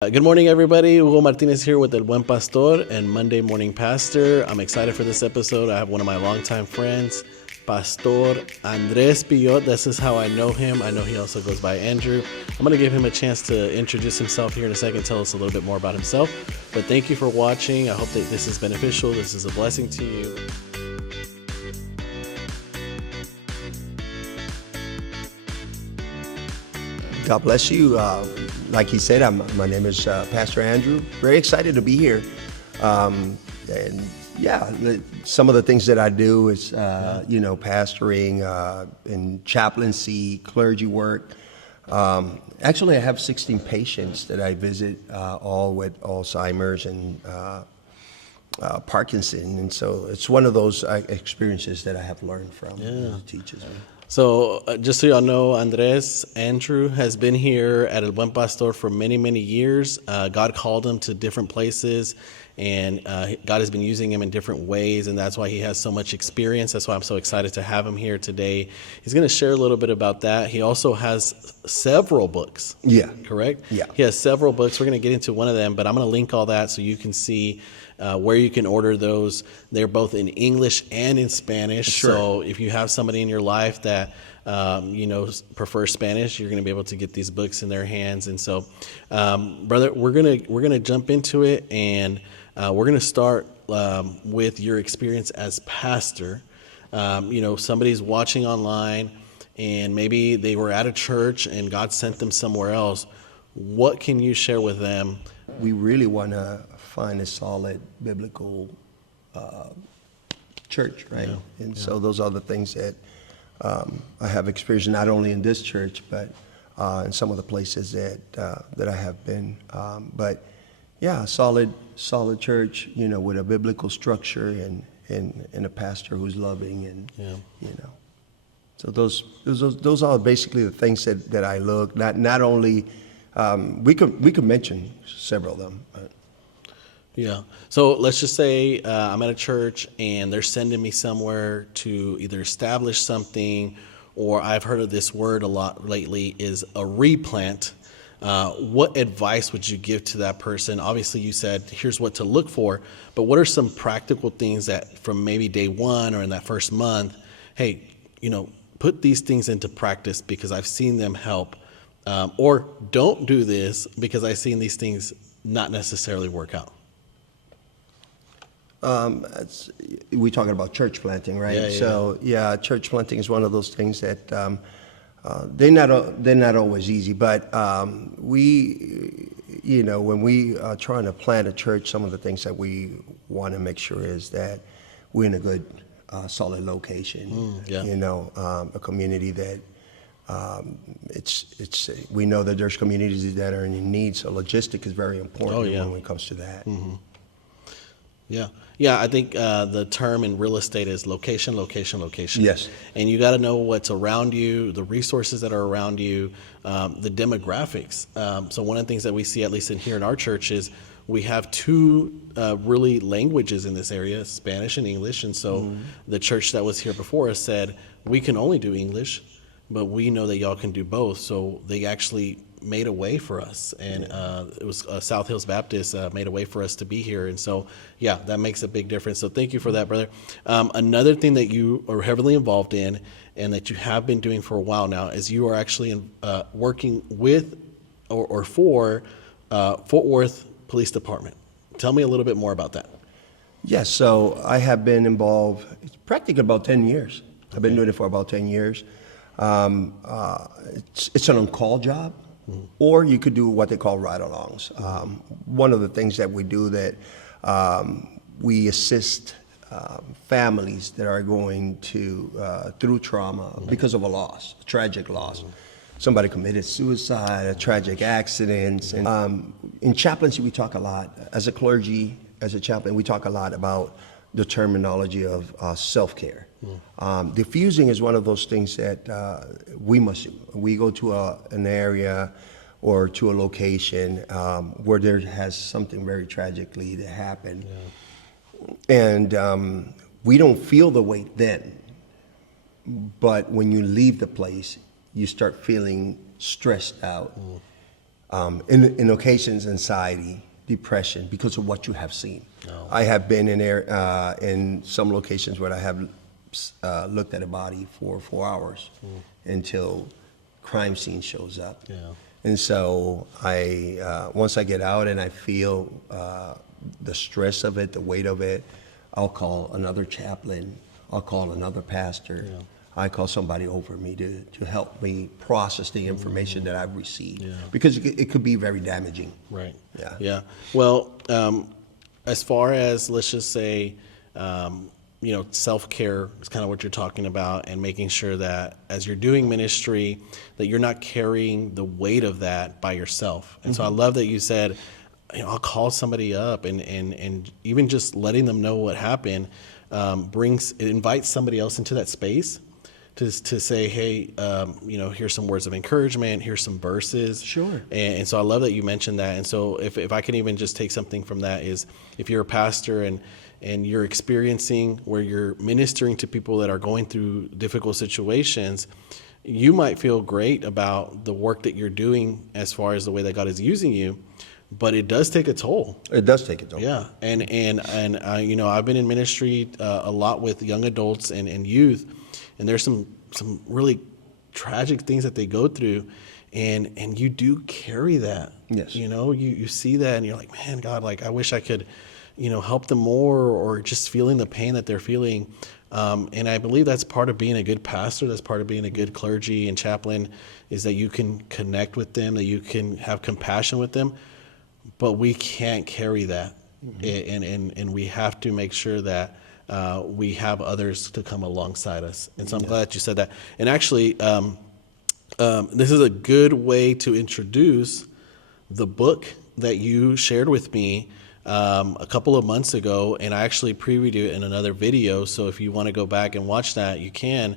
Good morning, everybody. Hugo Martinez here with the Buen Pastor and Monday Morning Pastor. I'm excited for this episode. I have one of my longtime friends, Pastor Andres Pillot. This is how I know him. I know he also goes by Andrew. I'm going to give him a chance to introduce himself here in a second, tell us a little bit more about himself. But thank you for watching. I hope that this is beneficial. This is a blessing to you. God bless you. Like he said, my name is Pastor Andrew. Very excited to be here. And yeah, some of the things that I do is, pastoring and chaplaincy, clergy work. Actually, I have 16 patients that I visit, all with Alzheimer's and Parkinson. And so it's one of those experiences that I have learned from. It teaches me. So just so y'all know, Andrew has been here at El Buen Pastor for many, many years. God called him to different places, and God has been using him in different ways, and that's why he has so much experience. That's why I'm so excited to have him here today. He's going to share a little bit about that. He also has several books. Yeah. Correct? Yeah. He has several books. We're going to get into one of them, but I'm going to link all that so you can see where you can order those. They're both in English and in Spanish. Sure. So if you have somebody in your life that prefers Spanish, you're going to be able to get these books in their hands. And so, brother, we're gonna jump into it, and we're gonna start with your experience as pastor. Somebody's watching online, and maybe they were at a church, and God sent them somewhere else. What can you share with them? We really want to find a solid biblical church, right? So those are the things that I have experienced, not only in this church, but in some of the places that I have been. But yeah, solid church, with a biblical structure and a pastor who's loving and So those are basically the things that I look. Not only we could mention several of them. But. Yeah. So let's just say I'm at a church and they're sending me somewhere to either establish something, or I've heard of this word a lot lately, is a replant. What advice would you give to that person? Obviously, you said here's what to look for, but what are some practical things that from maybe day one or in that first month, hey, put these things into practice because I've seen them help, or don't do this because I've seen these things not necessarily work out? We're talking about church planting, right? Yeah. So church planting is one of those things that they're not always easy. But we, when we are trying to plant a church, some of the things that we want to make sure is that we're in a good, solid location. A community that we know that there's communities that are in need. So logistics is very important when it comes to that. Mm-hmm. Yeah. I think the term in real estate is location. Yes. And you got to know what's around you, the resources that are around you, the demographics. So one of the things that we see, at least here in our church, is we have two really languages in this area, Spanish and English. And so the church that was here before us said, we can only do English, but we know that y'all can do both. So they actually made a way for us, and it was South Hills Baptist made a way for us to be here. And so that makes a big difference. So thank you for that, brother. Another thing that you are heavily involved in and that you have been doing for a while now is you are actually working with or for Fort Worth Police Department. Tell me a little bit more about that. Yes, so I have been involved practically about 10 years. I've been doing it for about 10 years. It's an on-call job. Or you could do what they call ride-alongs. One of the things that we do that we assist families that are going through trauma because of a tragic loss. Somebody committed suicide, a tragic accident. And in chaplaincy, we talk a lot. As a clergy, as a chaplain, we talk a lot about the terminology of self-care. Diffusing is one of those things that we must do. We go to an area or to a location where there has something very tragically to happen. And we don't feel the weight then. But when you leave the place, you start feeling stressed out. in occasions anxiety, depression because of what you have seen. I have been in some locations where I have looked at a body for 4 hours until crime scene shows up. Yeah. And so once I get out and I feel the stress of it, the weight of it, I'll call another chaplain, I'll call another pastor. Yeah. I call somebody over me to help me process the information that I've received, because it could be very damaging. Right. Yeah. Yeah. Well, as far as, let's just say, self-care is kind of what you're talking about, and making sure that as you're doing ministry, that you're not carrying the weight of that by yourself. And so I love that you said, I'll call somebody up, and even just letting them know what happened it invites somebody else into that space to say, hey, here's some words of encouragement, here's some verses. Sure. And so I love that you mentioned that. And so if I can even just take something from that, is if you're a pastor and you're experiencing where you're ministering to people that are going through difficult situations, you might feel great about the work that you're doing as far as the way that God is using you, but it does take a toll. It does take a toll. Yeah. And I've been in ministry a lot with young adults and youth, and there's some really tragic things that they go through, and you do carry that. Yes. You see that, and you're like, man, God, like, I wish I could, help them more, or just feeling the pain that they're feeling. And I believe that's part of being a good pastor. That's part of being a good clergy and chaplain, is that you can connect with them, that you can have compassion with them, but we can't carry that. And we have to make sure that we have others to come alongside us. And so I'm glad that you said that. And actually, this is a good way to introduce the book that you shared with me a couple of months ago, and I actually previewed it in another video. So if you want to go back and watch that, you can.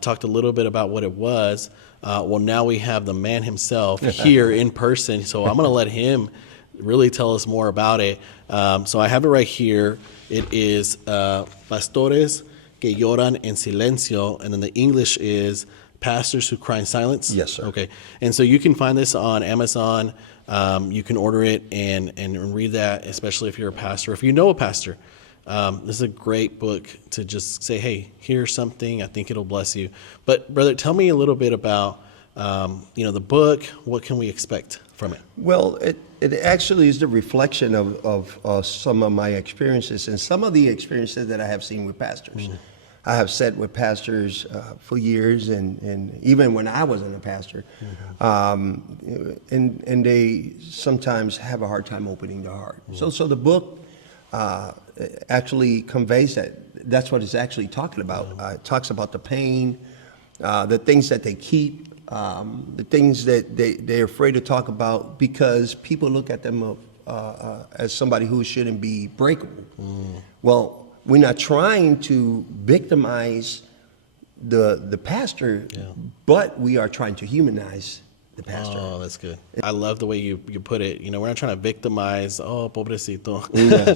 Talked a little bit about what it was. Well, now we have the man himself here in person, so I'm going to let him really tell us more about it. So I have it right here. It is Pastores que lloran en silencio, and then the English is Pastors Who Cry in Silence. Yes, sir. Okay, and so you can find this on Amazon. You can order it and read that, especially if you're a pastor. If you know a pastor, this is a great book to just say, hey, here's something. I think it'll bless you. But brother, tell me a little bit about the book. What can we expect from it? Well, it actually is the reflection of some of my experiences and some of the experiences that I have seen with pastors. I have sat with pastors for years, and even when I wasn't a pastor, and they sometimes have a hard time opening their heart. So the book actually conveys that. That's what it's actually talking about. It talks about the pain, the things that they keep, the things that they're afraid to talk about because people look at them as somebody who shouldn't be breakable. Well, we're not trying to victimize the pastor, but we are trying to humanize the pastor. Oh, that's good. I love the way you put it. We're not trying to victimize, pobrecito.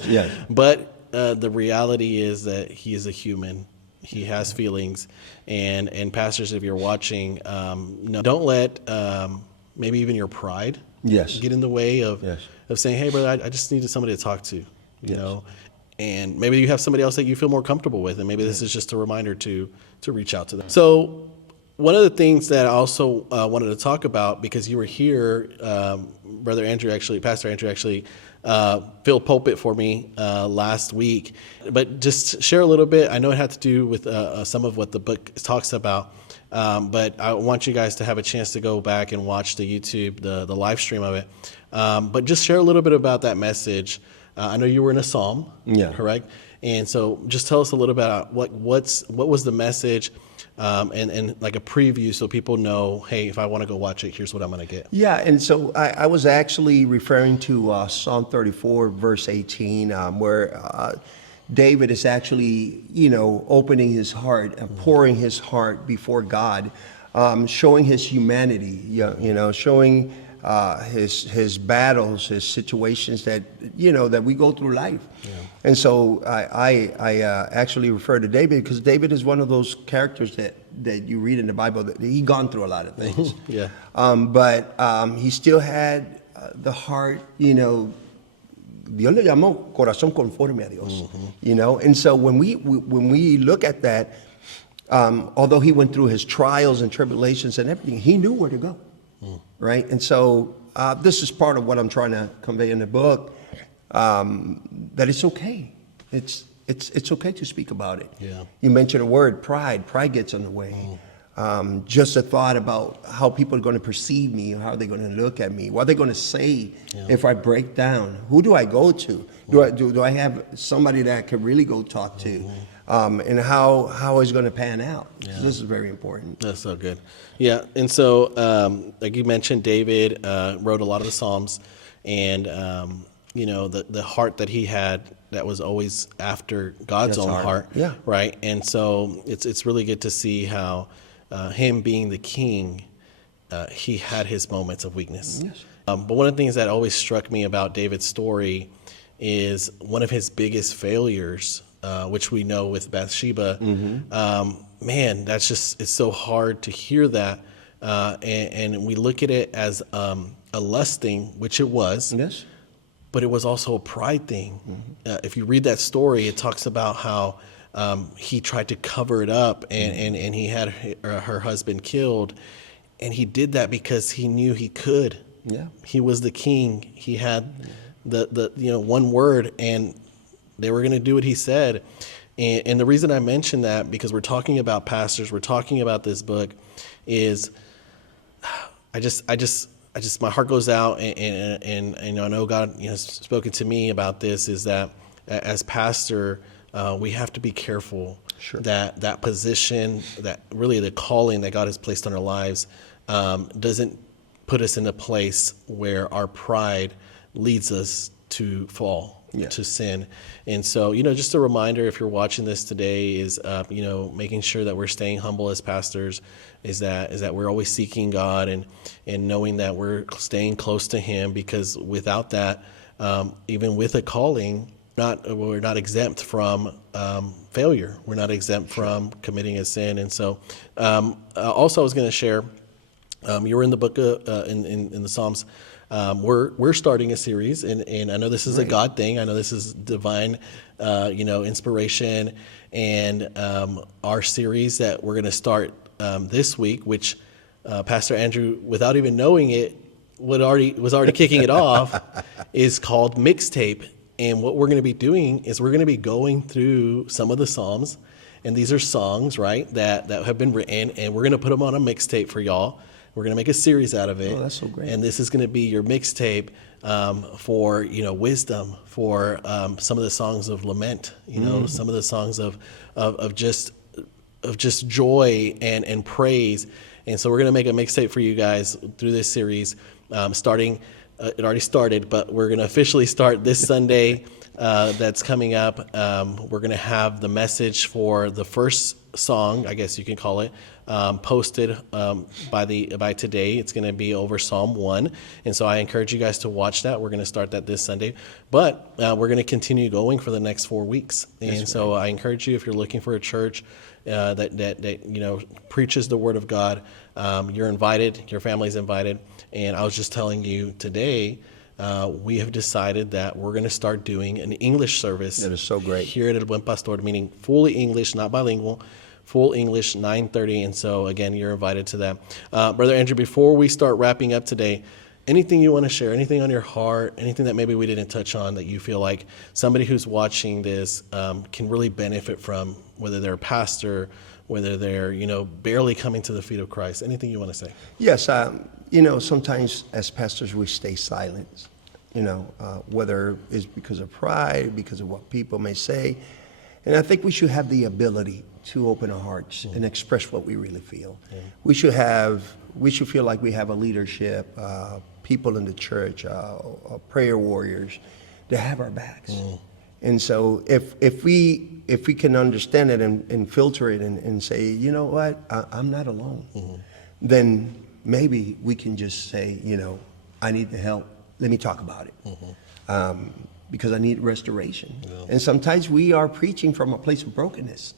Yes. But the reality is that he is a human. He has feelings. And pastors, if you're watching, don't let maybe even your pride get in the way of saying, hey, brother, I just needed somebody to talk to, you know. And maybe you have somebody else that you feel more comfortable with, and maybe this is just a reminder to reach out to them. So one of the things that I also wanted to talk about, because you were here, Pastor Andrew actually filled pulpit for me last week. But just share a little bit. I know it had to do with some of what the book talks about, but I want you guys to have a chance to go back and watch the YouTube, the live stream of it. But just share a little bit about that message. I know you were in a psalm, correct? And so just tell us a little bit about what was the message, and like a preview so people know, hey, if I want to go watch it, here's what I'm going to get. Yeah, and so I was actually referring to Psalm 34, verse 18, where David is actually, opening his heart and pouring his heart before God, showing his humanity, showing his battles, his situations that that we go through life. And so I actually refer to David because David is one of those characters that you read in the Bible that he gone through a lot of things. But he still had the heart, Dios le llamó corazón conforme a Dios, and so when we look at that, although he went through his trials and tribulations and everything, he knew where to go, right? And so this is part of what I'm trying to convey in the book, that it's okay. It's okay to speak about it. You mentioned a word, pride. Pride gets in the way. Just a thought about how people are going to perceive me, how they're going to look at me, what they're going to say if I break down. Who do I go to? Do I have somebody that I can really go talk to? And how is going to pan out? This is very important. That's so good. Yeah, and so like you mentioned, David wrote a lot of the Psalms, and the heart that he had that was always after God's own heart. Right? And so it's really good to see how him being the king, he had his moments of weakness. But one of the things that always struck me about David's story is one of his biggest failures, which we know with Bathsheba. Man, it's so hard to hear that. And we look at it as a lusting, which it was. But it was also a pride thing. If you read that story, it talks about how he tried to cover it up, and he had her husband killed, and he did that because he knew he could. He was the king. He had the one word, and they were going to do what he said. And the reason I mention that, because we're talking about pastors, we're talking about this book, is I just my heart goes out, and I know God has spoken to me about this, is that as pastor, we have to be careful that position, that really the calling that God has placed on our lives, doesn't put us in a place where our pride leads us to fall, to sin. And so, just a reminder, if you're watching this today, is making sure that we're staying humble as pastors, is that we're always seeking God and knowing that we're staying close to Him, because without that, even with a calling, we're not exempt from failure. We're not exempt from committing a sin. And so, also, I was going to share. You were in the book in the Psalms. We're starting a series, and I know this is a God thing. I know this is divine, inspiration, and our series that we're going to start this week, which Pastor Andrew, without even knowing it, was already kicking it off, is called Mixtape. And what we're going to be doing is we're going to be going through some of the Psalms, and these are songs, right, that have been written, and we're going to put them on a mixtape for y'all. We're going to make a series out of it. Oh, that's so great. And this is going to be your mixtape for, wisdom, for some of the songs of lament, some of the songs of just joy and praise. And so we're going to make a mixtape for you guys through this series, starting, it already started, but we're going to officially start this Sunday that's coming up. We're going to have the message for the first song, I guess you can call it, posted by today. It's going to be over Psalm 1, and so I encourage you guys to watch that. We're going to start that this Sunday, but we're going to continue going for the next 4 weeks. And so I encourage you, if you're looking for a church that preaches the Word of God, you're invited. Your family's invited. And I was just telling you today, we have decided that we're going to start doing an English service. That is so great. Here at Buen Pastor, meaning fully English, not bilingual, full English, 9:30. And so, again, you're invited to that. Brother Andrew, before we start wrapping up today, anything you want to share, anything on your heart, anything that maybe we didn't touch on that you feel like somebody who's watching this can really benefit from, whether they're a pastor, whether they're, barely coming to the feet of Christ, anything you want to say? Yes. Sometimes as pastors we stay silent, whether it's because of pride, because of what people may say. And I think we should have the ability to open our hearts and express what we really feel. We should feel like we have a leadership, people in the church, prayer warriors that have our backs. And so if we can understand it and filter it and say, you know what, I'm not alone, then maybe we can just say, I need the help. Let me talk about it. Because I need restoration. Yeah. And sometimes we are preaching from a place of brokenness.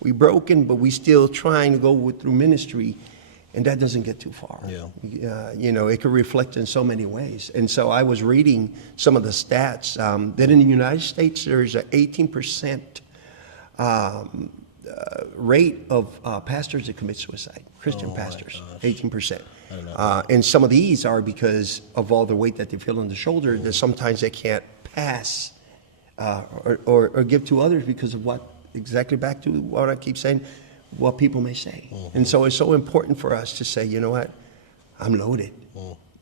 We're broken, but we still trying to go through ministry, and that doesn't get too far. Yeah. You know, it could reflect in so many ways. And so I was reading some of the stats that in the United States, there's an 18% rate of pastors that commit suicide, Christian pastors, 18%. I don't know. And some of these are because of all the weight that they feel on the shoulder that sometimes they can't pass or give to others because of what, exactly back to what I keep saying, what people may say. And so it's so important for us to say, you know what, I'm loaded.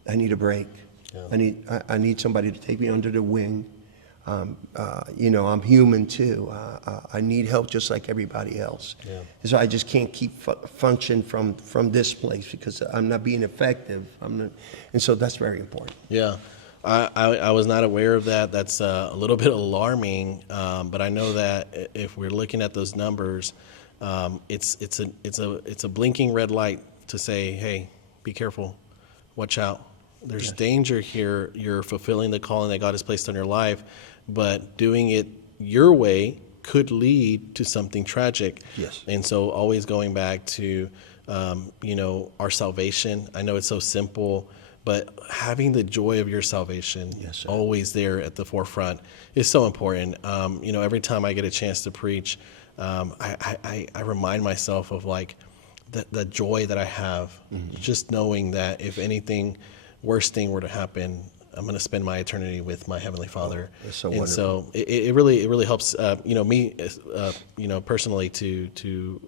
I need a break. Yeah. I need somebody to take me under the wing. You know, I'm human too. I need help just like everybody else. Yeah. And so I just can't keep function from this place because I'm not being effective. And so that's very important. Yeah. I was not aware of that. That's a little bit alarming, but I know that if we're looking at those numbers, it's a blinking red light to say, hey, be careful, watch out. There's danger here. You're fulfilling the calling that God has placed on your life, but doing it your way could lead to something tragic. Yes. And so always going back to, you know, our salvation. I know it's so simple, but having the joy of your salvation always there at the forefront is so important. You know, every time I get a chance to preach, I remind myself of like the joy that I have, just knowing that if anything worst thing were to happen, I'm going to spend my eternity with my Heavenly Father. That's so and wonderful. So it really helps, you know, me, you know, personally to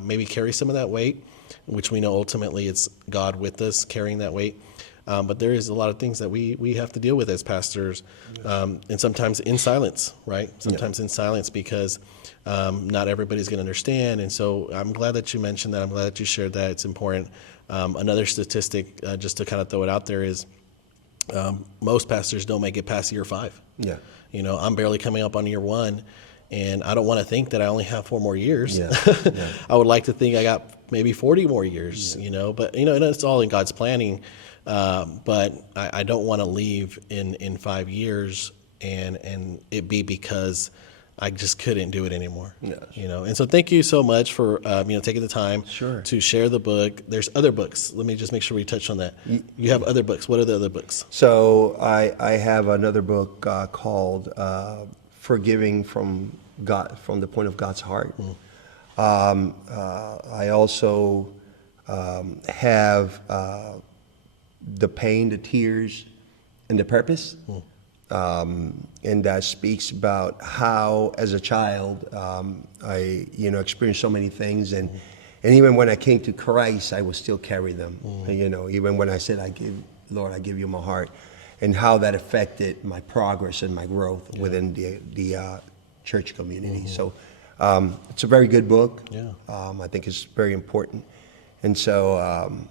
maybe carry some of that weight, which we know ultimately it's God with us carrying that weight. But there is a lot of things that we have to deal with as pastors, and sometimes in silence, right? Sometimes in silence because not everybody's going to understand. And so I'm glad that you mentioned that. I'm glad that you shared that. It's important. Another statistic, just to kind of throw it out there, is most pastors don't make it past year 5. Yeah. You know, I'm barely coming up on year 1, and I don't want to think that I only have 4 more years. Yeah. I would like to think I got maybe 40 more years, you know, but, you know, and it's all in God's planning. But I don't want to leave in 5 years and it be because I just couldn't do it anymore. Yes. You know, and so thank you so much for you know, taking the time to share the book. There's other books. Let me just make sure we touch on that. You have other books. What are the other books? So I have another book called Forgiving from God, from the Point of God's Heart. I also have The Pain, the Tears, and the Purpose. And that speaks about how, as a child, I, you know, experienced so many things, and even when I came to Christ, I would still carry them. You know, even when I said, Lord, I give you my heart, and how that affected my progress and my growth within the church community. So it's a very good book. I think it's very important, and so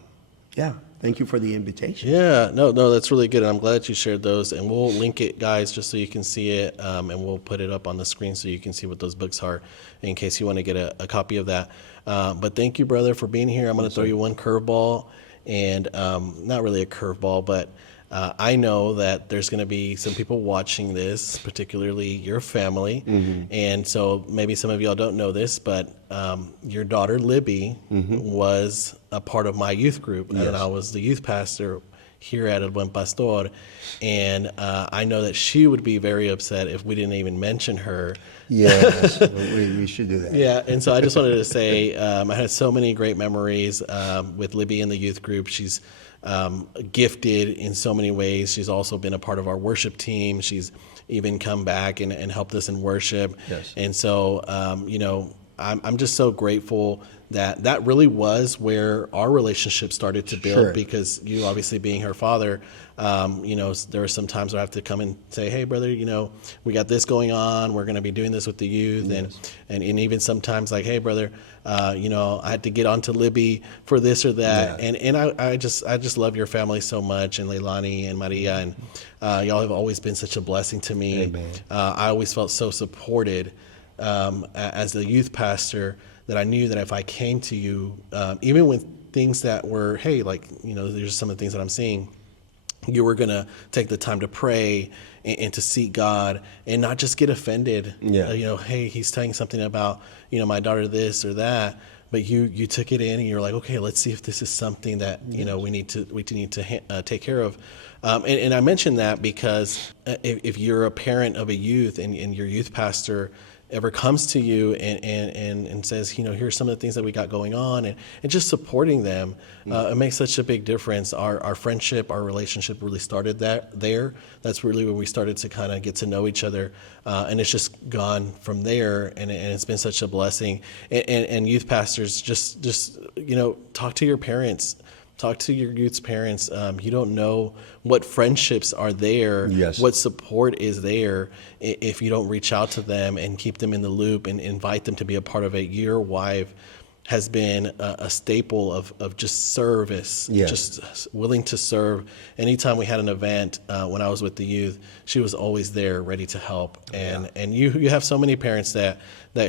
thank you for the invitation. Yeah, no, that's really good. And I'm glad that you shared those. And we'll link it, guys, just so you can see it. And we'll put it up on the screen so you can see what those books are in case you want to get a copy of that. But thank you, brother, for being here. I'm going to throw you one curveball. And not really a curveball, but I know that there's going to be some people watching this, particularly your family. And so maybe some of y'all don't know this, but your daughter, Libby, was a part of my youth group. And I was the youth pastor here at Buen Pastor. And I know that she would be very upset if we didn't even mention her. Yes, we should do that. Yeah, and so I just wanted to say I had so many great memories with Libby in the youth group. She's gifted in so many ways. She's also been a part of our worship team. She's even come back and helped us in worship. Yes. And so, you know, I'm just so grateful that really was where our relationship started to build, because you obviously being her father, you know, there are some times where I have to come and say, hey, brother, you know, we got this going on. We're going to be doing this with the youth. And even sometimes like, hey, brother, you know, I had to get onto Libby for this or that. And I just love your family so much, and Leilani and Maria, and y'all have always been such a blessing to me. Amen. I always felt so supported as the youth pastor, that I knew that if I came to you, even with things that were, hey, like, you know, there's some of the things that I'm seeing, you were going to take the time to pray and to seek God and not just get offended. Yeah. Hey, he's saying something about, my daughter this or that, but you took it in and you're like, okay, let's see if this is something that, we need to take care of. And I mention that because if you're a parent of a youth and your youth pastor ever comes to you and says, here's some of the things that we got going on, and just supporting them, it makes such a big difference. Our friendship, our relationship really started there. That's really when we started to kind of get to know each other, and it's just gone from there, and it's been such a blessing. And youth pastors, just talk to your parents. Talk to your youth's parents. You don't know what friendships are there, Yes. what support is there if you don't reach out to them and keep them in the loop and invite them to be a part of it. Your wife has been a staple of just service, Yes. just willing to serve. Anytime we had an event, when I was with the youth, she was always there ready to help. And you have so many parents that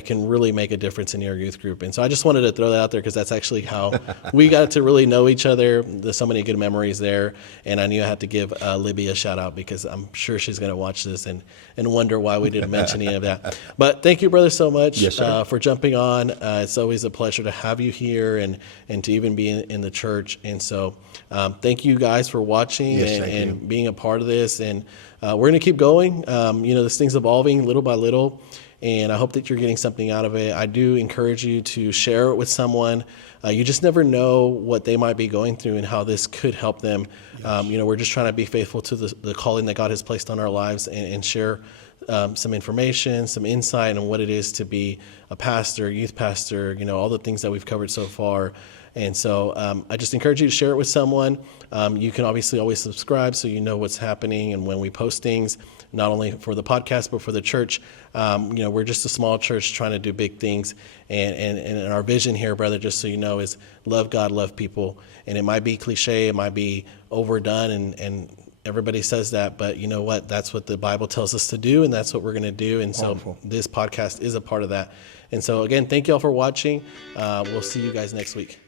can really make a difference in your youth group. And so I just wanted to throw that out there because that's actually how we got to really know each other. There's so many good memories there. And I knew I had to give Libby a shout out because I'm sure she's going to watch this and wonder why we didn't mention any of that. But thank you, brother, so much. Yes, sir. For jumping on. It's always a pleasure to have you here and to even be in the church. And so thank you guys for watching and being a part of this. And we're going to keep going. This thing's evolving little by little. And I hope that you're getting something out of it. I do encourage you to share it with someone. You just never know what they might be going through and how this could help them. Yes. We're just trying to be faithful to the calling that God has placed on our lives and share some information, some insight on what it is to be a pastor, youth pastor, all the things that we've covered so far. And so I just encourage you to share it with someone. You can obviously always subscribe so you know what's happening and when we post things, not only for the podcast, but for the church. We're just a small church trying to do big things. And our vision here, brother, just so you know, is love God, love people. And it might be cliche, it might be overdone, and everybody says that, but you know what? That's what the Bible tells us to do, and that's what we're going to do. And so this podcast is a part of that. And so again, thank you all for watching. We'll see you guys next week.